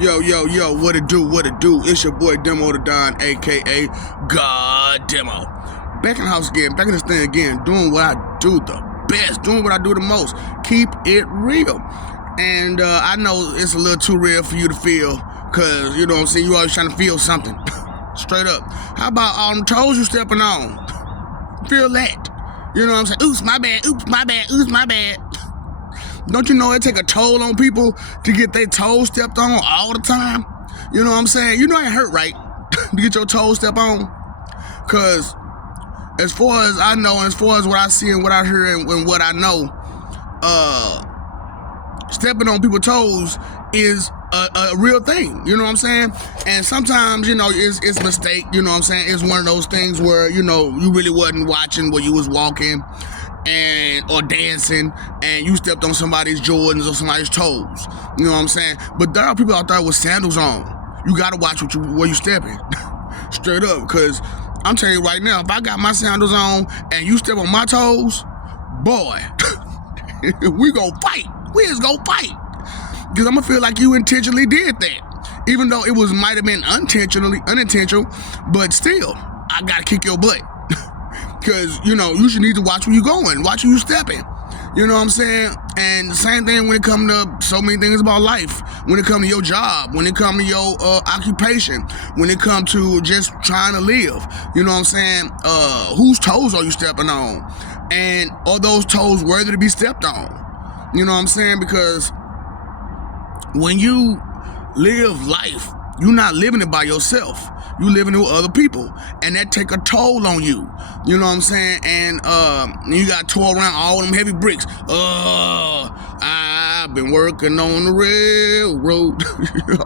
Yo, what it do, It's your boy Demo the Don, aka God Demo. Back in the house again, back in this thing again, doing what I do the best, doing what I do the most. Keep it real. And I know it's a little too real for you to feel, cause you know what I'm saying, you always trying to feel something. Straight up. How about all them toes you stepping on? Feel that. You know what I'm saying? Oops, my bad, oops, my bad, oops, my bad. Don't you know it take a toll on people to get their toes stepped on all the time? You know what I'm saying? You know it hurt, right? To get your toes stepped on? Because as far as I know, and as far as what I see and what I hear and what I know, stepping on people's toes is a real thing, you know what I'm saying? And sometimes, you know, it's a mistake, you know what I'm saying? It's one of those things where, you know, you really wasn't watching where you was walking or dancing, and you stepped on somebody's Jordans or somebody's toes. You know what I'm saying? But there are people out there with sandals on. You gotta watch where you stepping. Straight up, because I'm telling you right now, if I got my sandals on and you step on my toes, boy, we gon' fight. We just gon' fight. Because I'm gonna feel like you intentionally did that. Even though it might have been unintentional, but still, I gotta kick your butt. Because, you know, you should need to watch where you going, watch where you stepping. You know what I'm saying? And the same thing when it comes to so many things about life. When it comes to your job, when it comes to your occupation, when it comes to just trying to live. You know what I'm saying? Whose toes are you stepping on? And are those toes worthy to be stepped on? You know what I'm saying? Because when you live life, you're not living it by yourself. You living it with other people, and that take a toll on you. You know what I'm saying? And you got to tow around all them heavy bricks. I've been working on the railroad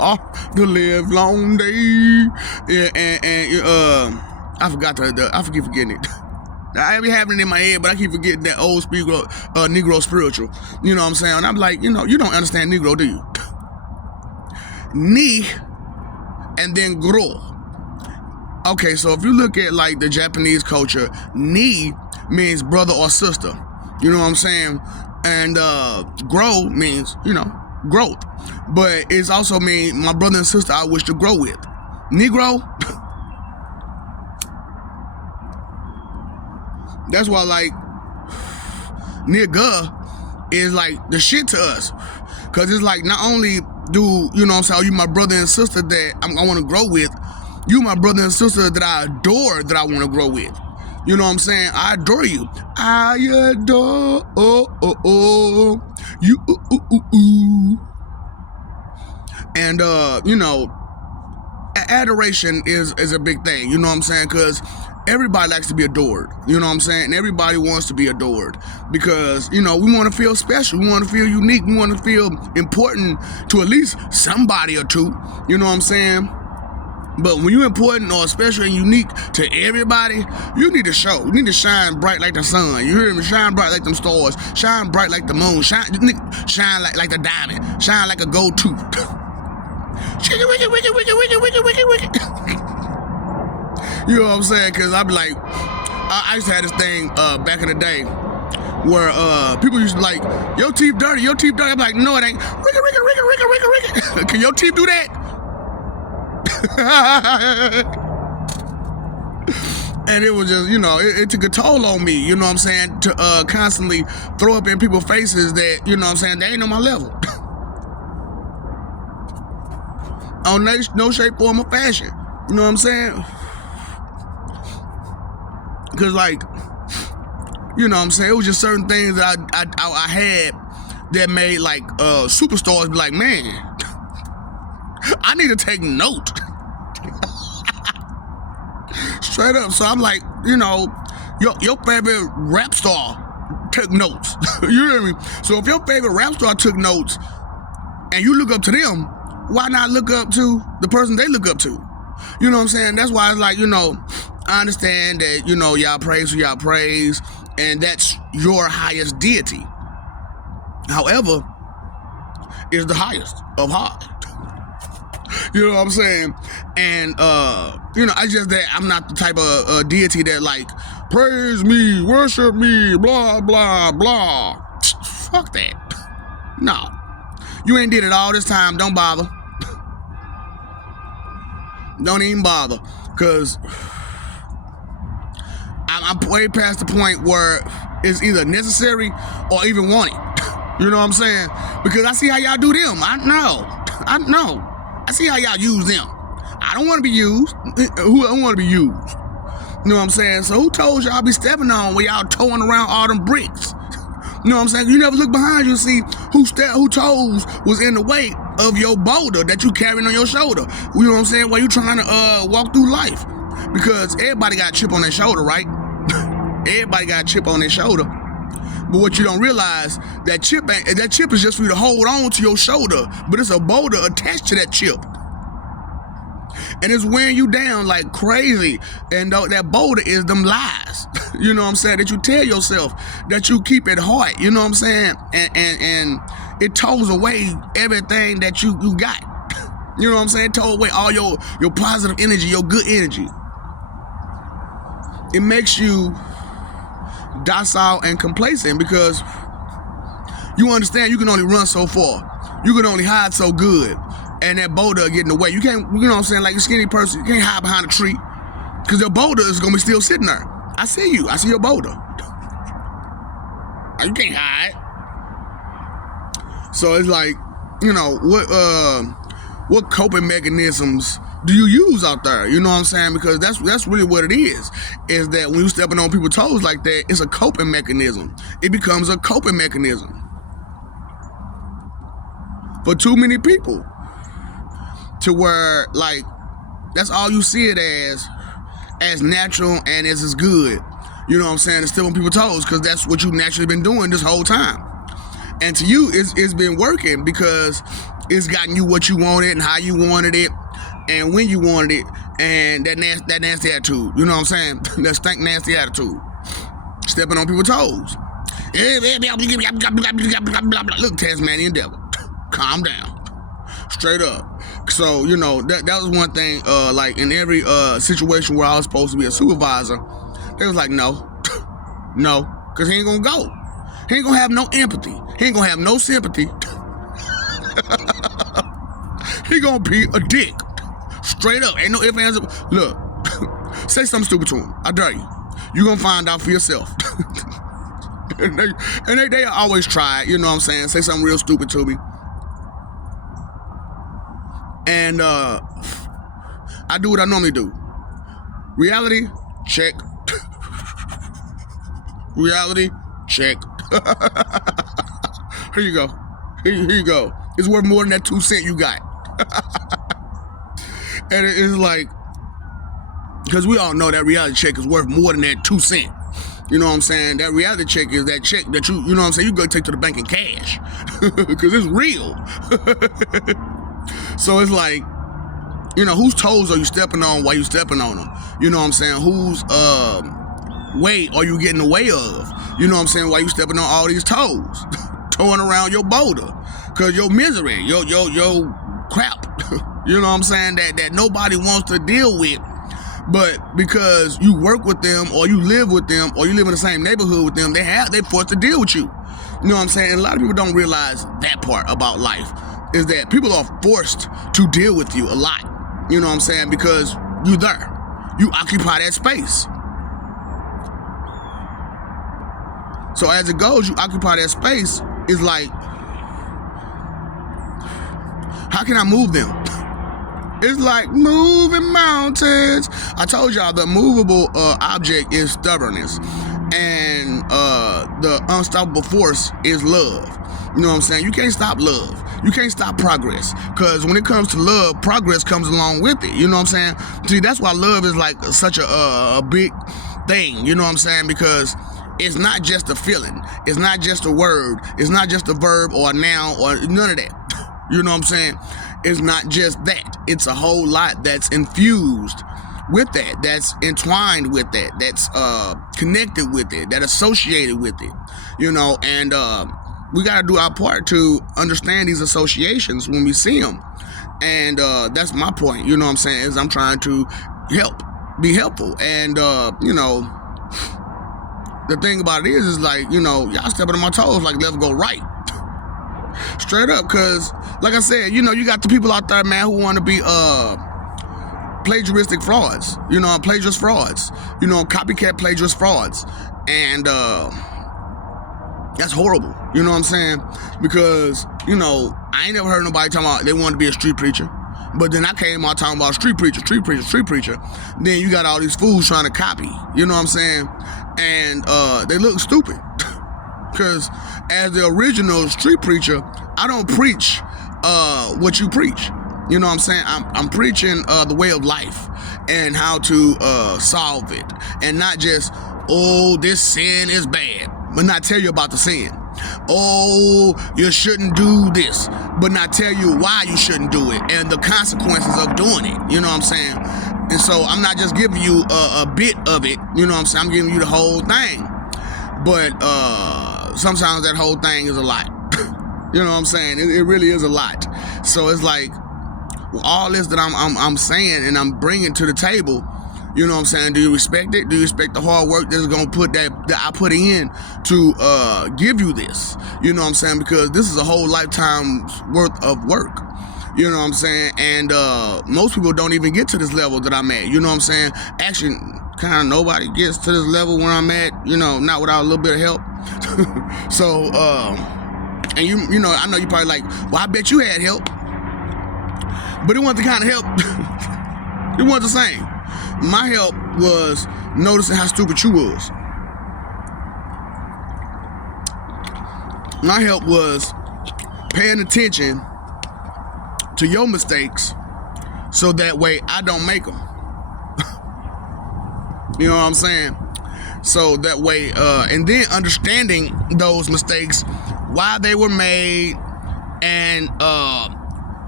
all the live long day. Yeah, and I keep forgetting it. I be having it in my head, but I keep forgetting that old Negro spiritual. You know what I'm saying? And I'm like, you know, you don't understand Negro, do you? Ni and then gro. Okay, so if you look at like the Japanese culture, ni means brother or sister. You know what I'm saying? And grow means, you know, growth. But it's also mean my brother and sister I wish to grow with. Negro. That's why like nigga is like the shit to us. Cause it's like not only do, you know what I'm saying, you my brother and sister that I want to grow with, you my brother and sister that I adore, that I want to grow with. You know what I'm saying? I adore you. I adore you. And you know, adoration is a big thing. You know what I'm saying? Because everybody likes to be adored. You know what I'm saying? And everybody wants to be adored because, you know, we want to feel special. We want to feel unique. We want to feel important to at least somebody or two. You know what I'm saying? But when you're important or special and unique to everybody, you need to show. You need to shine bright like the sun. You hear me? Shine bright like them stars. Shine bright like the moon. Shine like the diamond. Shine like a gold tooth. Wicked. You know what I'm saying? Because I be like, I used to have this thing back in the day where people used to like, your teeth dirty. I'm like, no, it ain't. Rick. Can your teeth do that? And it was just, you know, it took a toll on me, you know what I'm saying, to constantly throw up in people's faces that, you know what I'm saying, they ain't on my level. On no shape, form, or fashion. You know what I'm saying? Because, like, you know what I'm saying, it was just certain things that I had that made, like, superstars be like, man, I need to take note. Straight up. So I'm like, you know, your favorite rap star took notes. You hear me? So if your favorite rap star took notes and you look up to them, why not look up to the person they look up to? You know what I'm saying? That's why it's like, you know, I understand that, you know, y'all praise who y'all praise, and that's your highest deity. However, is the highest of high. You know what I'm saying? And, you know, I just that I'm not the type of deity that like, praise me, worship me, blah, blah, blah. Fuck that. No. You ain't did it all this time. Don't bother. Don't even bother, because I'm way past the point where it's either necessary or even wanted. You know what I'm saying? Because I see how y'all do them. I know. I see how y'all use them. I don't want to be used. Who don't want to be used? You know what I'm saying? So who told y'all be stepping on when y'all towing around all them bricks? You know what I'm saying? You never look behind you and see who toes was in the way of your boulder that you carrying on your shoulder. You know what I'm saying? While you trying to walk through life. Because everybody got a chip on their shoulder, right? Everybody got a chip on their shoulder. But what you don't realize, that chip is just for you to hold on to your shoulder, but it's a boulder attached to that chip. And it's wearing you down like crazy. And that boulder is them lies, you know what I'm saying, that you tell yourself, that you keep at heart, you know what I'm saying? And it tows away everything that you got. You know what I'm saying? It tows away all your positive energy, your good energy. It makes you docile and complacent, because you understand you can only run so far. You can only hide so good. And that boulder get in the way. You can't, you know what I'm saying, like a skinny person, you can't hide behind a tree, because your boulder is going to be still sitting there. I see you. I see your boulder. You can't hide. So it's like, you know, what coping mechanisms do you use out there? You know what I'm saying? Because that's really what it is that when you stepping on people's toes like that, it's a coping mechanism. It becomes a coping mechanism for too many people, to where, like, that's all you see it as natural and as good. You know what I'm saying? To step on people's toes, because that's what you've naturally been doing this whole time. And to you, it's been working, because it's gotten you what you wanted and how you wanted it and when you wanted it, and that nasty attitude. You know what I'm saying? That stank nasty attitude. Stepping on people's toes. Look, Tasmanian devil. Calm down. Straight up. So, you know, that was one thing, like in every situation where I was supposed to be a supervisor, they was like, no, because he ain't gonna go. He ain't gonna have no empathy. He ain't gonna have no sympathy. He gonna be a dick. Straight up. Ain't no ifs, ands, look, say something stupid to him. I dare you. You gonna find out for yourself. and they always try, you know what I'm saying, say something real stupid to me. And I do what I normally do. Reality, check. Reality, check. Here you go. Here you go. It's worth more than that 2 cents you got. And it's like, because we all know that reality check is worth more than that 2 cents. You know what I'm saying? That reality check is that check that you know what I'm saying, you go take to the bank in cash. Because it's real. So it's like, you know, whose toes are you stepping on while you stepping on them? You know what I'm saying? Whose way are you getting in the way of? You know what I'm saying? While you stepping on all these toes, towing around your boulder, cause your misery, your crap. You know what I'm saying? That nobody wants to deal with, but because you work with them, or you live with them, or you live in the same neighborhood with them, they forced to deal with you. You know what I'm saying? And a lot of people don't realize that part about life, is that people are forced to deal with you a lot. You know what I'm saying? Because you're there. You occupy that space. So as it goes, you occupy that space. It's like, how can I move them? It's like moving mountains. I told y'all the movable object is stubbornness. And the unstoppable force is love. You know what I'm saying? You can't stop love. You can't stop progress. Because when it comes to love, progress comes along with it. You know what I'm saying? See, that's why love is like such a big thing. You know what I'm saying? Because it's not just a feeling. It's not just a word. It's not just a verb or a noun or none of that. You know what I'm saying? It's not just that. It's a whole lot that's infused with that, that's entwined with that, that's connected with it, that associated with it. You know, and we got to do our part to understand these associations when we see them. And that's my point, you know what I'm saying, is I'm trying to be helpful. And, you know, the thing about it is like, you know, y'all stepping on my toes like let's go right. Straight up, because, like I said, you know, you got the people out there, man, who want to be plagiaristic frauds, plagiarist frauds, copycat plagiarist frauds. And that's horrible, you know what I'm saying? Because, I ain't never heard nobody talking about they want to be a street preacher. But then I came out talking about street preacher. Then you got all these fools trying to copy, you know what I'm saying? And they look stupid. Because as the original street preacher, I don't preach what you preach. You know what I'm saying? I'm preaching the way of life and how to solve it. And not just, oh, this sin is bad, but not tell you about the sin. Oh, you shouldn't do this, but not tell you why you shouldn't do it and the consequences of doing it. You know what I'm saying? And so I'm not just giving you a bit of it. You know what I'm saying? I'm giving you the whole thing. But sometimes that whole thing is a lot. You know what I'm saying? It really is a lot. So it's like all this that I'm saying and I'm bringing to the table. You know what I'm saying? Do you respect it? Do you respect the hard work that's gonna put that I put in to give you this? You know what I'm saying? Because this is a whole lifetime's worth of work. You know what I'm saying? And most people don't even get to this level that I'm at. You know what I'm saying? Actually, kind of nobody gets to this level where I'm at. Not without a little bit of help. So, and I know you probably like, well, I bet you had help, but it wasn't the kind of help. It wasn't the same. My help was noticing how stupid you was. My help was paying attention to your mistakes so that way I don't make them. You know what I'm saying? So that way, and then understanding those mistakes, why they were made, and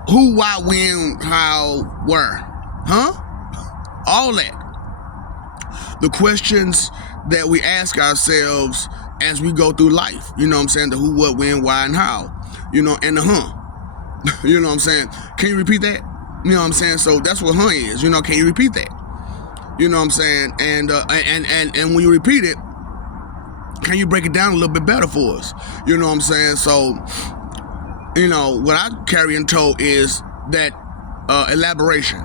who, why, when, how, where. All that. The questions that we ask ourselves as we go through life. You know what I'm saying? The who, what, when, why, and how. And the You know what I'm saying? Can you repeat that? You know what I'm saying? So that's what is. Can you repeat that? You know what I'm saying? And when you repeat it, can you break it down a little bit better for us? You know what I'm saying? So, what I carry in tow is that elaboration.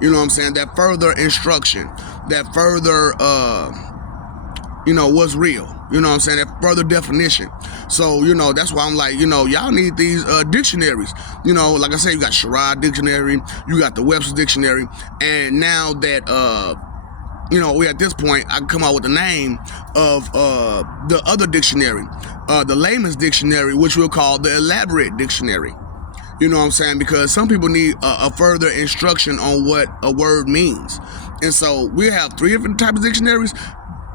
You know what I'm saying? That further instruction, that further, what's real. You know what I'm saying? That further definition. So, that's why I'm like, y'all need these dictionaries. Like I said, you got Sherrod Dictionary, you got the Webster's Dictionary, and now that, we at this point, I can come out with the name of the other dictionary, the Layman's Dictionary, which we'll call the Elaborate Dictionary. You know what I'm saying? Because some people need a further instruction on what a word means. And so we have 3 different types of dictionaries.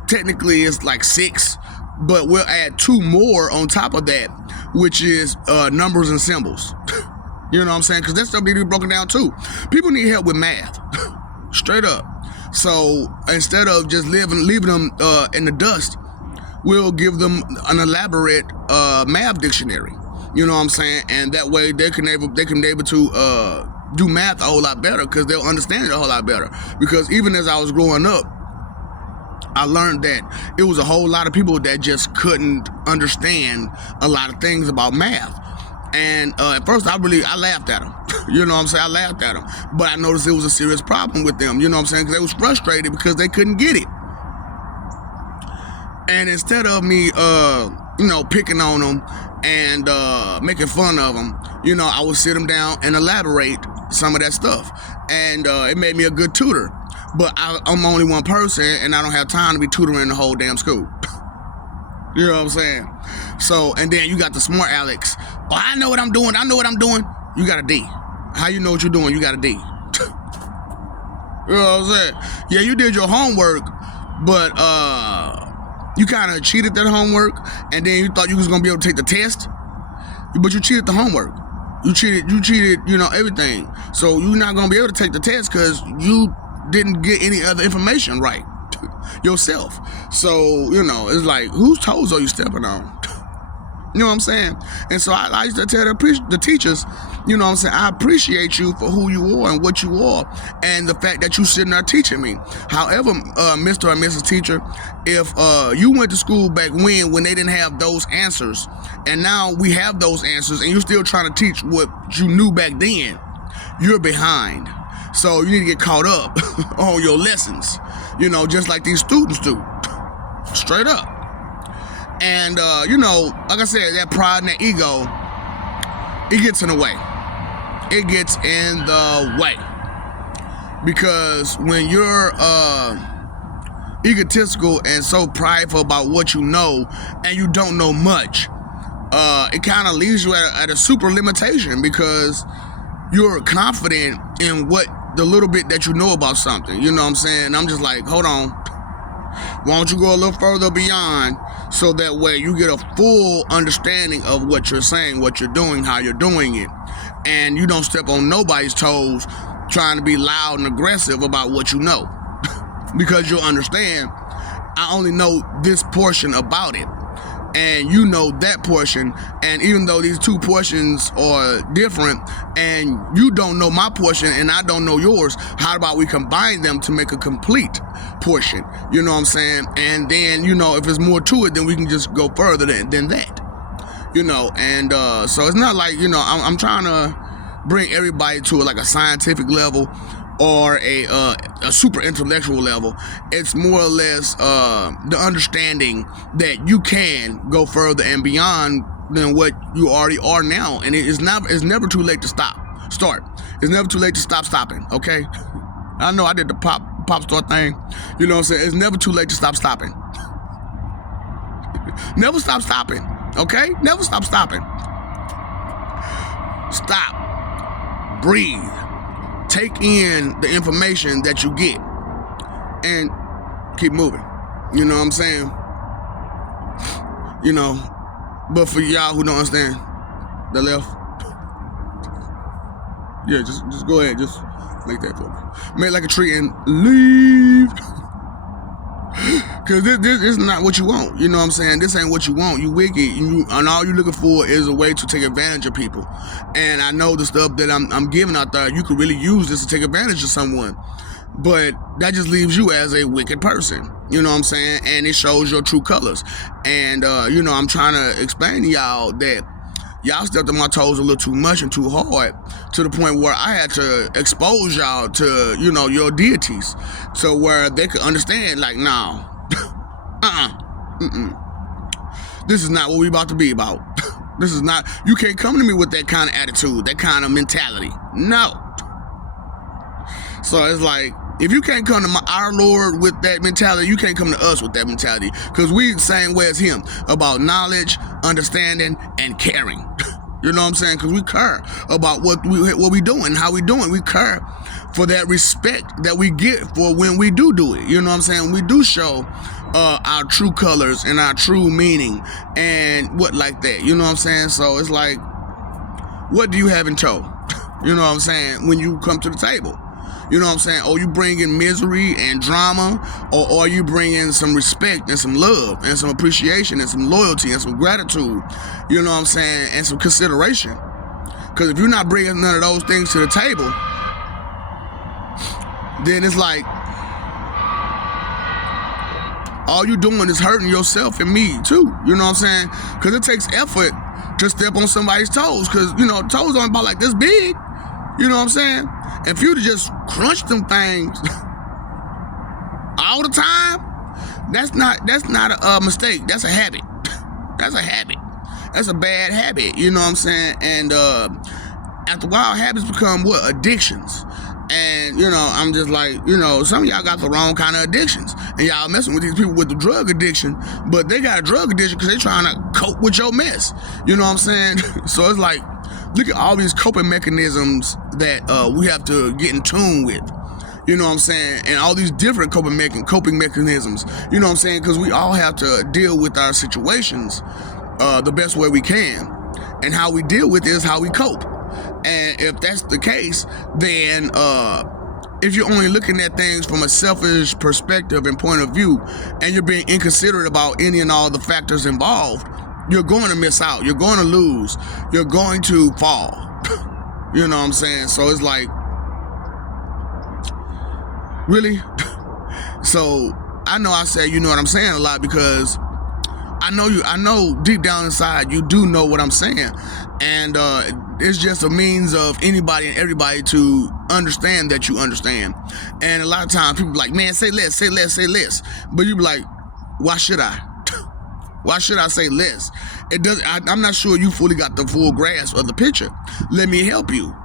Technically, it's like 6, but we'll add 2 more on top of that, which is numbers and symbols. You know what I'm saying? Because that stuff needs to be broken down too. People need help with math. Straight up. So instead of just leaving them in the dust, we'll give them an elaborate math dictionary. You know what I'm saying? And that way they can be able to do math a whole lot better, because they'll understand it a whole lot better. Because even as I was growing up, I learned that it was a whole lot of people that just couldn't understand a lot of things about math. And at first I laughed at them. You know what I'm saying? I laughed at them. But I noticed it was a serious problem with them. You know what I'm saying? Because they was frustrated because they couldn't get it. And instead of me, picking on them and making fun of them, I would sit them down and elaborate some of that stuff. And it made me a good tutor. But I'm only one person, and I don't have time to be tutoring the whole damn school. You know what I'm saying? So, and then you got the smart Alex. Oh, I know what I'm doing. You got a D. How you know what you're doing? You got a D. You know what I'm saying? Yeah, you did your homework, but you kind of cheated that homework, and then you thought you was going to be able to take the test, but you cheated the homework. You cheated, everything. So you're not going to be able to take the test because you didn't get any other information right yourself. So, it's like, whose toes are you stepping on? You know what I'm saying? And so I used to tell the teachers, you know what I'm saying, I appreciate you for who you are and what you are, and the fact that you sitting there teaching me. However, Mr. or Mrs. Teacher, if you went to school back when they didn't have those answers, and now we have those answers, and you're still trying to teach what you knew back then, you're behind. So you need to get caught up on your lessons, you know, just like these students do. Straight up. And, you know, like I said, that pride and that ego, it gets in the way. It gets in the way. Because when you're egotistical and so prideful about what you know and you don't know much, it kind of leaves you at a super limitation because you're confident in what the little bit that you know about something. You know what I'm saying? I'm just like, hold on. Why don't you go a little further beyond so that way you get a full understanding of what you're saying, what you're doing, how you're doing it, and you don't step on nobody's toes trying to be loud and aggressive about what you know. Because you'll understand, I only know this portion about it, and you know that portion, and even though these two portions are different and you don't know my portion and I don't know yours, how about we combine them to make a complete portion? You know what I'm saying? And then, you know, if there's more to it, then we can just go further than that, you know. And so it's not like, you know, I'm trying to bring everybody to like a scientific level or a super intellectual level. It's more or less the understanding that you can go further and beyond than what you already are now, and it's never too late to start. It's never too late to stop stopping. Okay, I know I did the pop star thing. You know what I'm saying? It's never too late to stop stopping. Never stop stopping. Okay, never stop stopping. Stop. Breathe. Take in the information that you get and keep moving. You know what I'm saying? You know, but for y'all who don't understand the left, yeah, just go ahead, just make that for me. Make like a tree and leave. Cause this is not what you want. You know what I'm saying? This ain't what you want. You wicked, and all you're looking for is a way to take advantage of people. And I know the stuff that I'm giving out there, you could really use this to take advantage of someone. But that just leaves you as a wicked person. You know what I'm saying? And it shows your true colors. And you know, I'm trying to explain to y'all that y'all stepped on my toes a little too much and too hard, to the point where I had to expose y'all to, you know, your deities, so where they could understand, like, nah, this is not what we about to be about. This is not, you can't come to me with that kind of attitude, that kind of mentality. No. So it's like, if you can't come to our Lord with that mentality, you can't come to us with that mentality, because we the same way as him about knowledge, understanding, and caring. You know what I'm saying? Because we care about what we doing, how we doing. We care for that respect that we get for when we do it. You know what I'm saying? We do show our true colors and our true meaning and what like that. You know what I'm saying? So it's like, what do you have in tow? You know what I'm saying? When you come to the table. You know what I'm saying? Or you bring in misery and drama, or you bring in some respect and some love and some appreciation and some loyalty and some gratitude, you know what I'm saying, and some consideration. Because if you're not bringing none of those things to the table, then it's like all you're doing is hurting yourself and me too. You know what I'm saying? Because it takes effort to step on somebody's toes, because, you know, toes aren't about like this big. You know what I'm saying? And if you to just crunch them things all the time, that's not a mistake. That's a habit. That's a habit. That's a bad habit. You know what I'm saying? And after a while, habits become what? Addictions. And, you know, I'm just like, you know, some of y'all got the wrong kind of addictions. And y'all messing with these people with the drug addiction, but they got a drug addiction because they trying to cope with your mess. You know what I'm saying? So it's like, look at all these coping mechanisms that we have to get in tune with. You know what I'm saying? And all these different coping mechanisms. You know what I'm saying? Because we all have to deal with our situations the best way we can. And how we deal with it is how we cope. And if that's the case, then if you're only looking at things from a selfish perspective and point of view, and you're being inconsiderate about any and all the factors involved, you're going to miss out. You're going to lose. You're going to fall. You know what I'm saying? So it's like, really? So I know I say, you know what I'm saying, a lot, because I know deep down inside you do know what I'm saying, and it's just a means of anybody and everybody to understand that you understand. And a lot of times people be like, man, say less, say less, say less. But you be like, why should I? Why should I say less? I'm not sure you fully got the full grasp of the picture. Let me help you.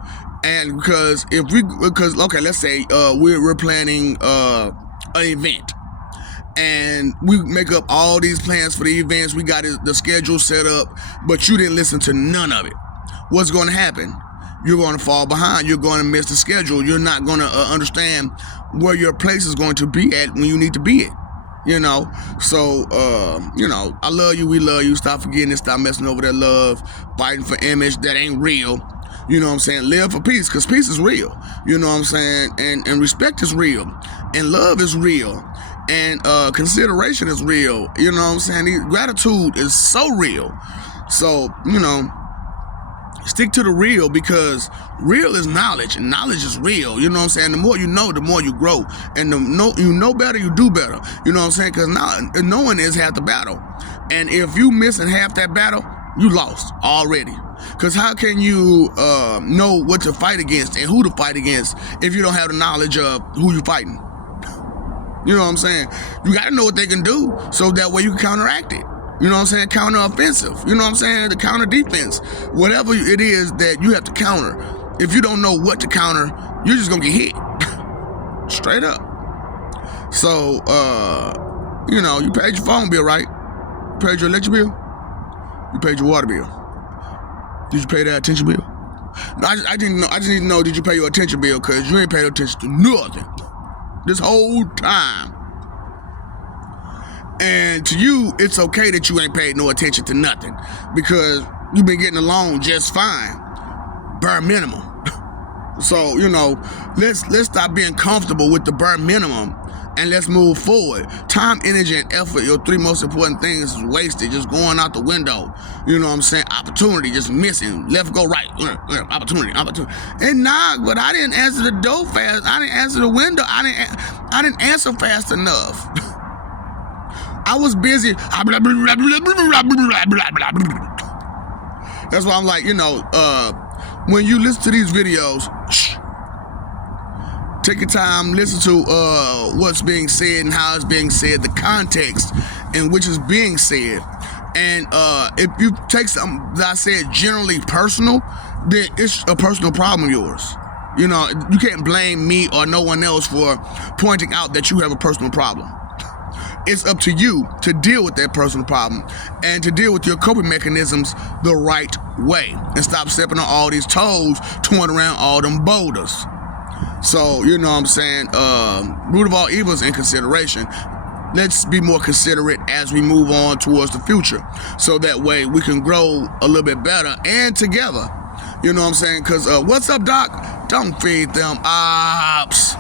And because okay, let's say we're planning an event, and we make up all these plans for the events. We got the schedule set up, but you didn't listen to none of it. What's going to happen? You're going to fall behind. You're going to miss the schedule. You're not going to understand where your place is going to be at when you need to be at. You know, so, I love you, we love you. Stop forgetting it, stop messing over that love, fighting for image that ain't real. You know what I'm saying? Live for peace, because peace is real. You know what I'm saying? And respect is real. And love is real. And consideration is real. You know what I'm saying? Gratitude is so real. So, stick to the real, because real is knowledge, and knowledge is real. You know what I'm saying? The more you know, the more you grow. And you know better, you do better. You know what I'm saying? Because knowing is half the battle. And if you missing half that battle, you lost already. Because how can you know what to fight against and who to fight against if you don't have the knowledge of who you're fighting? You know what I'm saying? You got to know what they can do, so that way you can counteract it. You know what I'm saying? Counter offensive. You know what I'm saying? The counter defense. Whatever it is that you have to counter. If you don't know what to counter, you're just going to get hit. Straight up. So, you paid your phone bill, right? You paid your electric bill? You paid your water bill? Did you pay that attention bill? No, I didn't know. I just need to know, did you pay your attention bill? Because you ain't paid attention to nothing this whole time. And to you, it's okay that you ain't paid no attention to nothing, because you've been getting along just fine, bare minimum. So, let's stop being comfortable with the bare minimum, and let's move forward. Time, energy, and effort, your three most important things, is wasted, just going out the window. You know what I'm saying? Opportunity, just missing. Left, go right. Opportunity. And but I didn't answer the door fast. I didn't answer the window. I didn't answer fast enough. I was busy. That's why I'm like, when you listen to these videos, take your time, listen to what's being said and how it's being said, the context in which it's being said. And if you take something that I said generally personal, then it's a personal problem of yours. You can't blame me or no one else for pointing out that you have a personal problem. It's up to you to deal with that personal problem and to deal with your coping mechanisms the right way, and stop stepping on all these toes, touring around all them boulders. So, you know what I'm saying? Root of all evil is inconsideration. Let's be more considerate as we move on towards the future, so that way we can grow a little bit better and together. You know what I'm saying? Because what's up, Doc? Don't feed them ops.